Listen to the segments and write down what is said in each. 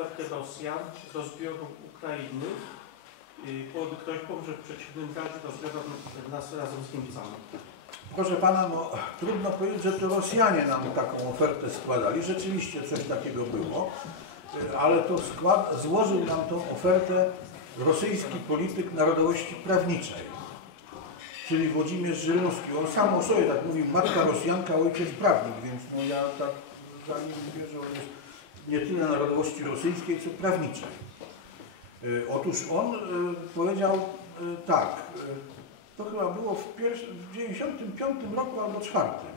ofertę Rosjan rozbioru Ukrainy y, pod groźbą, że przeciwnym razie rozbiorą nas razem z Niemcami. Proszę pana, no trudno powiedzieć, że to Rosjanie nam taką ofertę składali. Rzeczywiście coś takiego było, y, ale to skład, złożył nam tą ofertę rosyjski polityk narodowości prawniczej, czyli Włodzimierz Żyrowski. On sam o sobie tak mówił, matka Rosjanka, ojciec prawnik, więc no ja tak za nim że on jest nie tyle narodowości rosyjskiej, co prawniczej. Y, Otóż on y, powiedział y, tak, to chyba było w, pierwszy, w 95 roku albo czwartym,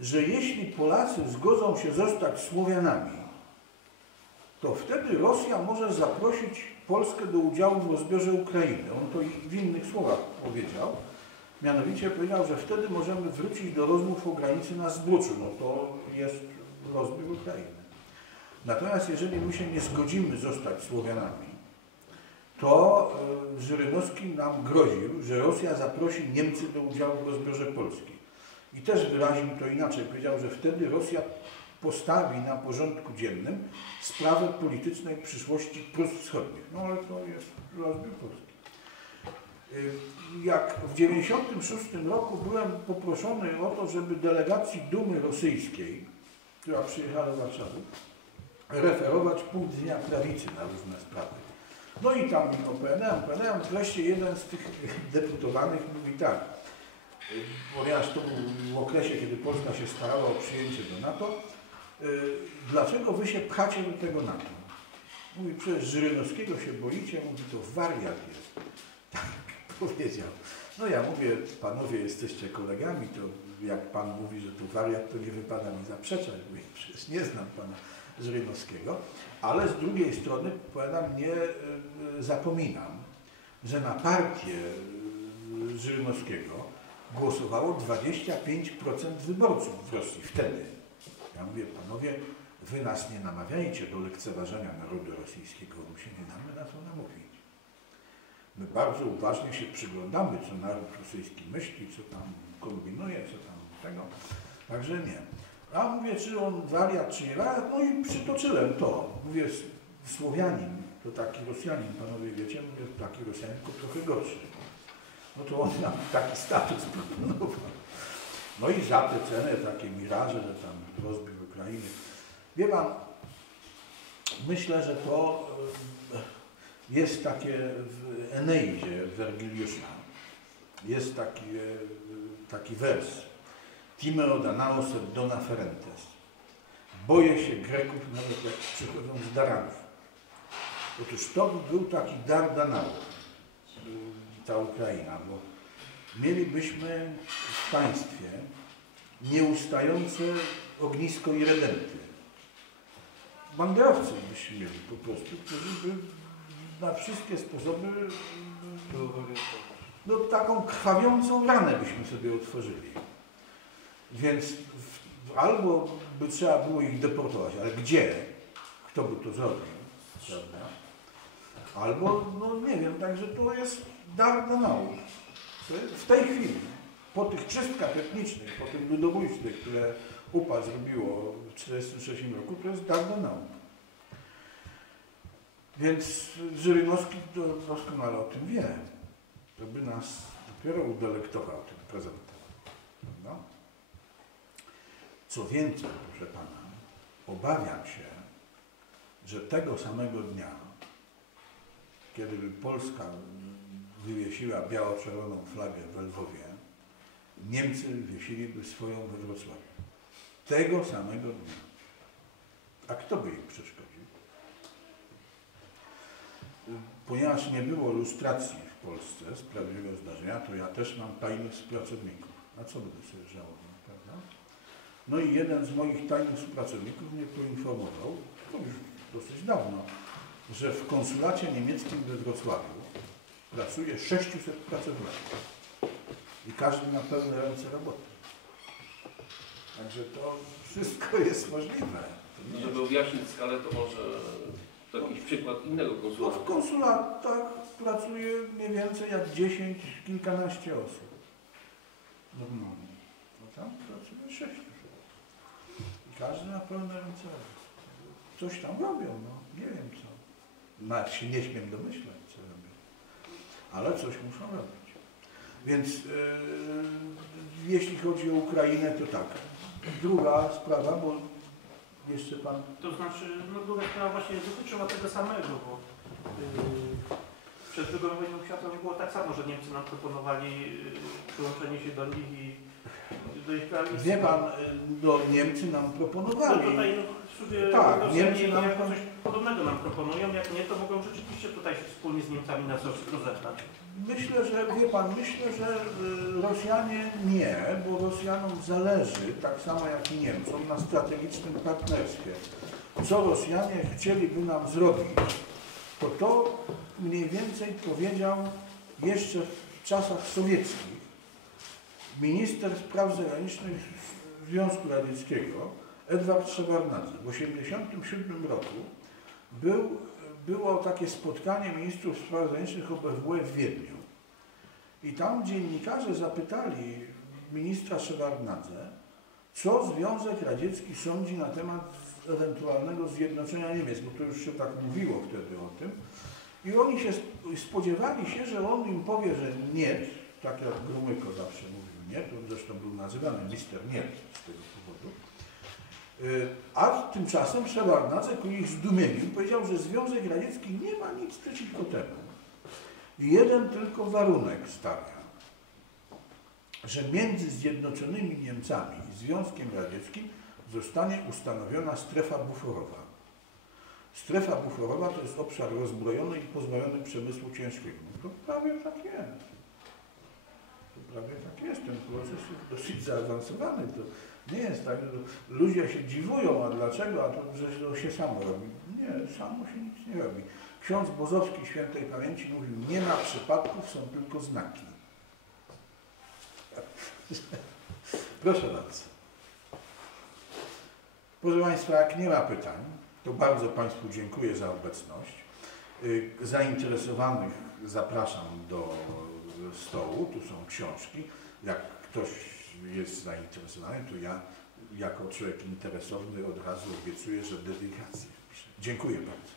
że jeśli Polacy zgodzą się zostać Słowianami, to wtedy Rosja może zaprosić Polskę do udziału w rozbiorze Ukrainy. On to w innych słowach powiedział. Mianowicie powiedział, że wtedy możemy wrócić do rozmów o granicy na Zbruczu. No to jest rozbiór Ukrainy. Natomiast jeżeli my się nie zgodzimy zostać Słowianami, to e, Żyrynowski nam groził, że Rosja zaprosi Niemcy do udziału w rozbiorze Polski. I też wyraził to inaczej. Powiedział, że wtedy Rosja postawi na porządku dziennym sprawę politycznej przyszłości Prus Wschodnich. No ale to jest rozbiór Polski. Y, Jak w 1996 roku byłem poproszony o to, żeby delegacji Dumy Rosyjskiej, która przyjechała do Warszawy, referować punkt widzenia prawicy na różne sprawy. No i tam opowiadałem, opowiadałem, wreszcie jeden z tych deputowanych mówi tak, ponieważ to był w okresie, kiedy Polska się starała o przyjęcie do NATO, y, dlaczego wy się pchacie do tego NATO? Mówi, przecież Żyrynowskiego się boicie, mówi, to wariat jest. Tak powiedział. No ja mówię, panowie jesteście kolegami, to jak pan mówi, że tu wariat, to nie wypada mi zaprzeczać, mówię, przecież nie znam pana Żyrynowskiego, ale z drugiej strony, powiadam, nie y, zapominam, że na partię y, Żyrynowskiego głosowało 25% wyborców w Rosji wtedy. Ja mówię, panowie, wy nas nie namawiajcie do lekceważenia narodu rosyjskiego, my się nie damy na to namówić. My bardzo uważnie się przyglądamy, co naród rosyjski myśli, co tam kombinuje, co tam tego. Także nie. A mówię, czy on wariat, czy nie wariat, no i przytoczyłem to. Mówię, Słowianin, to taki Rosjanin, panowie wiecie, mówię, taki Rosjanin, tylko trochę gorszy. No to on nam taki status proponował. No i za tę cenę takie miraże, że tam rozbiór Ukrainy. Wie pan, myślę, że to e, jest takie w Eneidzie Wergiliusza. Jest taki, e, taki wers. Timeo danaos et dona ferentes. Boję się Greków nawet jak przychodzą z darami. Otóż to by był taki dar Danałów, y, ta Ukraina, bo mielibyśmy w państwie nieustające ognisko i redenty. Banderowców byśmy mieli po prostu, którzy by na wszystkie sposoby no, taką krwawiącą ranę byśmy sobie otworzyli. Więc albo by trzeba było ich deportować, ale gdzie? Kto by to zrobił? Prawda? Albo, no nie wiem, także to jest dar do nauk. W tej chwili, po tych czystkach etnicznych, po tym ludobójstwie, które UPA zrobiło w 1943 roku, to jest dar do nauk. Więc Żyrynowski to doskonale o tym wie. To by nas dopiero udelektował tym prezentem. Prawda? Co więcej, proszę Pana, obawiam się, że tego samego dnia, kiedy Polska wywiesiła biało-czerwoną flagę w Lwowie, Niemcy wiesiliby swoją we Wrocławiu. Tego samego dnia. A kto by im przeszkodził? Ponieważ nie było lustracji w Polsce z prawdziwego zdarzenia, to ja też mam tajnych współpracowników. A co będę sobie żałował, prawda? No i jeden z moich tajnych współpracowników mnie poinformował, to już dosyć dawno, że w konsulacie niemieckim we Wrocławiu pracuje 600 pracowników. I każdy ma pełne ręce roboty. Także to wszystko jest możliwe. Żeby ujaśnić skalę, to może to jakiś przykład innego No, w konsulata. konsulatach pracuje mniej więcej jak 10, kilkanaście osób. Normalnie. No tam pracuje 6. I każdy ma pełne ręce. coś tam robią, no nie wiem co. Nawet się nie śmiem domyślać, co robią. Ale coś muszą robić. Więc yy, jeśli chodzi o Ukrainę, to tak. Druga sprawa, bo jeszcze pan? To znaczy, no druga sprawa właśnie dotyczyła tego samego, bo yy, przed drugą wojną światową było tak samo, że Niemcy nam proponowali yy, przyłączenie się do nich i do. Wie pan, y, no Niemcy nam No proponowali. tutaj no, sobie Tak, Niemcy nam coś podobnego nam proponują, jak nie, to mogą rzeczywiście tutaj się wspólnie z Niemcami na coś rozebrać. Myślę, że wie pan, myślę, że y, Rosjanie nie, bo Rosjanom zależy, tak samo jak i Niemcom, na strategicznym partnerstwie. Co Rosjanie chcieliby nam zrobić, to to mniej więcej powiedział jeszcze w czasach sowieckich minister spraw zagranicznych Związku Radzieckiego Edward Szewardnadze w 1987 roku był, było takie spotkanie ministrów spraw zagranicznych OBWE w Wiedniu. I tam dziennikarze zapytali ministra Szewardnadze, co Związek Radziecki sądzi na temat ewentualnego zjednoczenia Niemiec, bo to już się tak mówiło wtedy o tym. I oni się sp- spodziewali się, że on im powie, że nie, tak jak Gromyko zawsze mówił nie, to zresztą był nazywany mister nie z tego powodu. Y, A tymczasem Szewardnadze ku ich zdumieniu powiedział, że Związek Radziecki nie ma nic przeciwko temu. Jeden tylko warunek stawia, że między Zjednoczonymi Niemcami i Związkiem Radzieckim zostanie ustanowiona strefa buforowa. Strefa buforowa to jest obszar rozbrojony i pozbawiony przemysłu ciężkiego. No to prawie tak jest. To prawie tak jest. Ten proces jest dosyć zaawansowany. To nie jest tak, że ludzie się dziwują, a dlaczego? A to, że to się samo robi. Nie, samo się nic nie robi. Ksiądz Bozowski świętej pamięci mówił, nie ma przypadków, są tylko znaki. Proszę bardzo. Proszę Państwa, jak nie ma pytań, to bardzo Państwu dziękuję za obecność. Y, Zainteresowanych zapraszam do stołu, tu są książki. Jak ktoś jest zainteresowany, to ja jako człowiek interesowny od razu obiecuję, że dedykację. Dziękuję bardzo.